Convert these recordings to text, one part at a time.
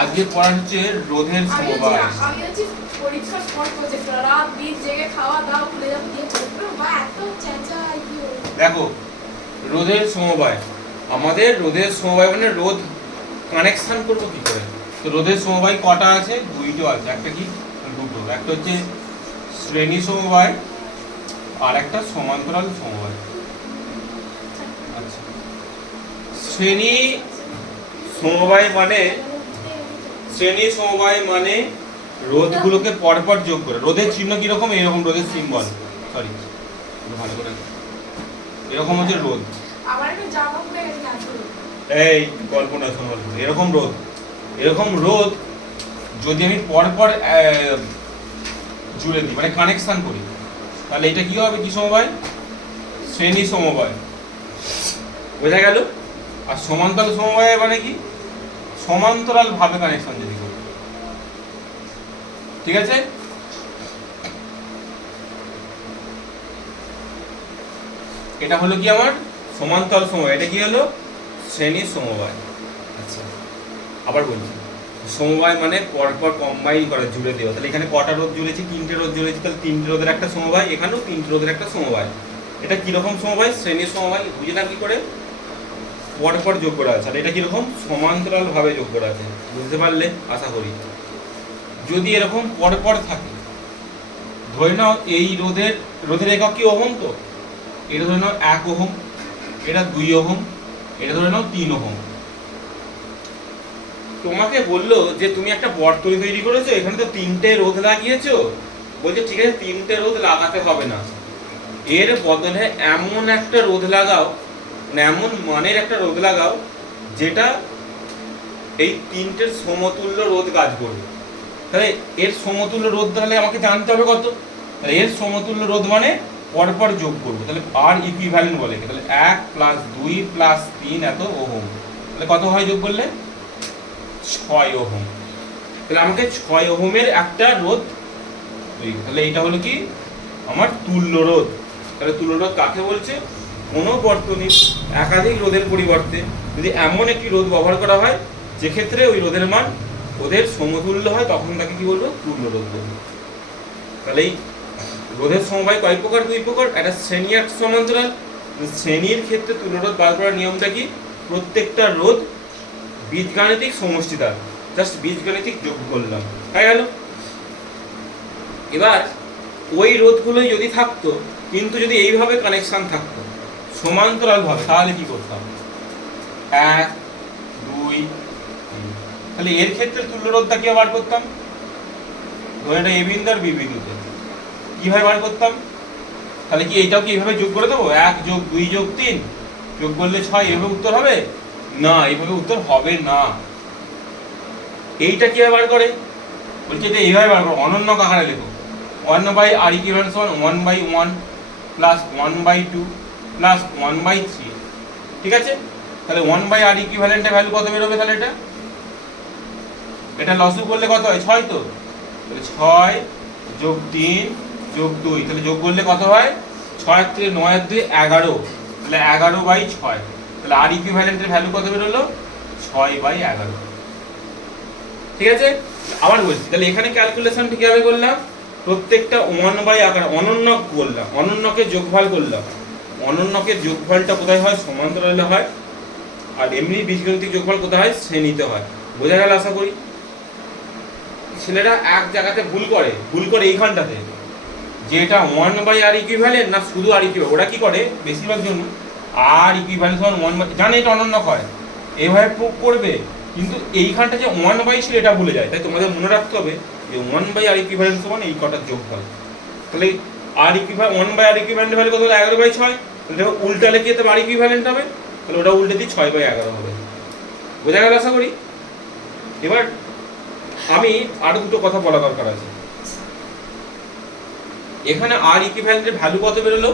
আজকে পড়া হচ্ছে রোধের সমবায়। আমি হচ্ছে পরীক্ষার পর প্রজেক্টর রাত দিন জেগে খাওয়া দাওয়া ভুলে যাবো দিয়ে পড়বো বা এত চেঁচাই কি দেখো রোধের সমবায়, আমাদের রোধের সমবায় মানে রোধ কানেকশন করবো কি করে। তো রোধের সমবায় কটা আছে? দুইটো আছে। একটা কি? দুটো। একটা হচ্ছে শ্রেণী সমবায় আর একটা সমান্তরাল সমবায়। আচ্ছা, শ্রেণী সমবায় মানে রোধগুলোকে পরপর যোগ করে। রোধের চিহ্ন কিরকম? এরকম রোধের সিম্বল, সরি ভালো করে, এরকম হচ্ছে রোধ। এই কল্পনা শোনো, এরকম রোধ যদি আমি পরপর জুড়ে দিই মানে কানেকশন করি, তাহলে এটা কি হবে? কি সমবায়? শ্রেণী সমবায়। বোঝা গেল? আর সমান্তরাল সমবায় মানে কি? সমান্তরাল ভাবে কানেকশন যদি করি। ঠিক আছে? এটা হলো কি আমার সমান্তরাল সমবায়, এটা কি হলো শ্রেণী সমবায়। আচ্ছা, আবার বলছি, সমবায় মানে পরপর কম্বাইন করা, জুড়ে দেওয়া। তাহলে এখানে কটা রোধ জুড়েছি? তিনটে রোধ জুড়েছি। তাহলে তিনটে রোধের একটা সমবায়, এখানেও তিনটে রোধের একটা সমবায়। এটা কিরকম সমবায়? শ্রেণী সমবায়। বুঝলাম কি করে? পরপর যোগ করা আছে। আর এটা কিরকম? সমান্তরাল ভাবে যোগ করা আছে। বুঝতে পারলে আশা করি। যদি এরকম পরপর থাকে, ধরে নাও এই রোধের একক কি? ওহম। তো এটা ধরে নাও 1 ওহম, এটা 2 ওহম, এটা ধরে নাও 3 ওহম। তোমাকে বললো যে তুমি একটা বর্তনী তৈরি করেছো, এখানে তো 3টে রোধ লাগিয়েছো। বলছে ঠিক আছে, 3টে রোধ লাগাতে হবে না, এর বদলে এমন একটা রোধ লাগাও, মানে এমন মানের একটা রোধ লাগাও যেটা এই 3টের সমতুল্য রোধ কাজ করবে। তাহলে এর সমতুল্য রোধ তাহলে আমাকে জানতে হবে কত। তাহলে এর সমতুল্য রোধ মানে পরপর যোগ করবো। তাহলে আর ইকুইভ্যালেন্ট বলে কি? তাহলে 1 + 2 + 3 এত ওহম। তাহলে কত হয় যোগ করলে? 6 ওহম। তাহলে আমাকে 6 ওহমের একটা রোধ তৈরি। তাহলে এইটা হলো কি? আমার তুল্য রোধ। তাহলে তুল্য রোধ কাকে বলছে? কোনো বর্তনীর একাধিক রোধের পরিবর্তে যদি এমন একটি রোধ ব্যবহার করা হয় যে ক্ষেত্রে ওই রোধের মান ওদের সমতুল্য হয়, তখন তাকে কি বলবো? তুল্য রোধ বলবো। তাহলে এই রোধের সমবায় কয় প্রকার? 2 প্রকার। একটা শ্রেণী, একটা সমান্তরাল। শ্রেণীর ক্ষেত্রে তুল্য রোধ বার করার নিয়মটা কি? প্রত্যেকটা রোধ বীজগাণিতিক সমষ্টি দ্বারা জাস্ট বীজগাণিতিক যোগ করলাম, তাই গেল। এবার ওই রোধগুলোই যদি থাকতো, কিন্তু যদি এইভাবে কানেকশন থাকতো সমান্তরাল ভাবে, তাহলে কি করতাম? 1 2 3। তাহলে এর ক্ষেত্রে তুল্য রোধটা কি বার করতাম? ধরে এটা এ বিন্দু আর বি বিন্দুতে কিভাবে বার করতাম? তাহলে কি এইটাও কি এইভাবে যোগ করে দেবো? 1 + 2 + 3 যোগ করলে 6, এইভাবে উত্তর হবে না? এইভাবে উত্তর হবে না। এইটা কিভাবে বার করে? বলছি এটা এইভাবে বার করো, অনন্য আকারে লেখো। 1/r ইকুইভ্যালেন্ট সমান 1/1 + 1/2 + 1/3। ঠিক আছে? তাহলে 1/r ইকুইভ্যালেন্টের ভ্যালু কত বেরোবে? তাহলে এটা লসু করলে কত হয়? 6। তো তাহলে 6 + 3 + 2, তাহলে যোগ করলে কত হয়? 6 × 3 = 9 × 2 = 11। তাহলে 11/6। তাহলে আর ইকুইভ্যালেন্টের ভ্যালু কত বেরোলো? 6/11। ঠিক আছে? আবার বলছি, তাহলে এখানে ক্যালকুলেশনটা কিভাবে করলাম? প্রত্যেকটা 1/, অনন্যক বললাম, অনন্যকে যোগফল করলাম। অনন্যকের যোগফলটা কোথায় হয়? সমান্তরালে হয়। আর এমনি বীজগণিতিক যোগফল কোথায় হয়? শ্রেণীতে হয়। বোঝা গেল আশা করি। ছেলেরা এক জায়গাতে ভুল করে এইখানটাতে, যে এটা 1/r ইকুইভ্যালেন্ট না শুধু আর ইকুইভ্যালেন্ট। ওরা কি করে বেশিরভাগ জন আর ইকুইভ্যালেন্ট সমান 1, জানে এটা অনন্যক হয়, এইভাবে প্রুভ করবে, কিন্তু এইখানটা যে 1/, ছিল এটা ভুলে যায়। তাই তোমাদের মনে রাখতে হবে যে 1/r ইকুইভ্যালেন্ট সমান এই কটার যোগফল। তাহলে আর ইকুইভ্যালেন্ট 1/r ইকুইভ্যালেন্ট ভ্যালু কত হলো? 11/6। তাহলে দেখো উল্টা লিখে তবে আর ইকুইভ্যালেন্ট হবে, তাহলে ওটা উল্টে দিয়ে 6/11 হবে। বোঝা গেল আশা করি। এবার আমি আরো দুটো কথা বলা দরকার আছে। এখানে আর ইকুইভ্যালেন্টের ভ্যালু কত বেরোলো?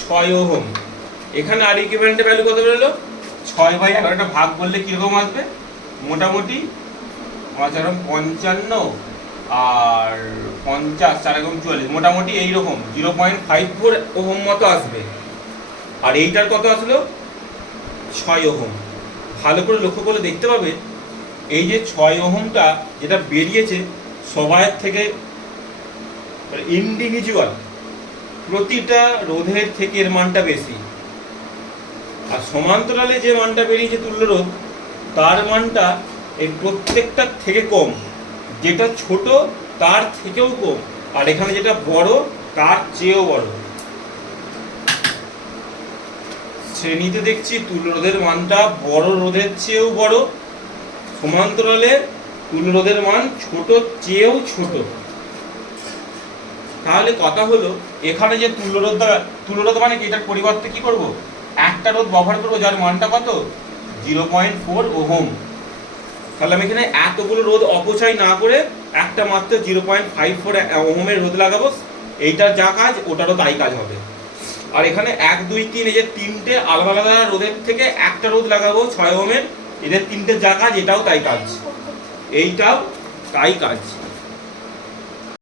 6 ওহম। এখানে আর ইকুইভ্যালেন্টের ভ্যালু কত বেরোলো? 6/11। ভাগ করলে কিরকম আসবে? মোটামুটি 55 আর 50, 4 × 44, মোটামুটি এইরকম 0.54 ওহম মতো আসবে। আর এইটার কত আসলো? 6 ওহম। ভালো করে লক্ষ্য করলে দেখতে পাবে এই যে 6 ওহমটা যেটা বেরিয়েছে সবার থেকে ইন্ডিভিজুয়াল, প্রতিটা রোধের থেকে এর মানটা বেশি। আর সমান্তরালে যে মানটা বেরিয়েছে তুল্য রোধ, তার মানটা এই প্রত্যেকটার থেকে কম, যেটা ছোট তার থেকেও কম, আর এখানে যেটা বড় তার চেয়েও বড়। শ্রেণীতে দেখছি তুল্য রোধের মানটা বড় রোধের চেয়েও বড়, সমান্তরালে তুল্য রোধের মান ছোট চেয়েও ছোট। তাহলে কথা হলো এখানে যে তুল্য রোধ মানে কি, এটার পরিবর্তে কি করব, একটা রোধ ব্যবহার করবো যার মানটা কত 0.4 ওহম। তাহলে আমি এখানে এতগুলো রোধ অপচয় না করে একটা মাত্র 0.54 ওহমের রোধ লাগাবো, এইটার যা কাজ ওটারও তাই কাজ হবে। আর এখানে 1 2 3 এই যে তিনটে আলাদা আলাদা রোধের থেকে একটা রোধ লাগাবো 6 ওহমের, এদের তিনটে যা কাজ এটাও তাই কাজ, এইটাও তাই কাজ।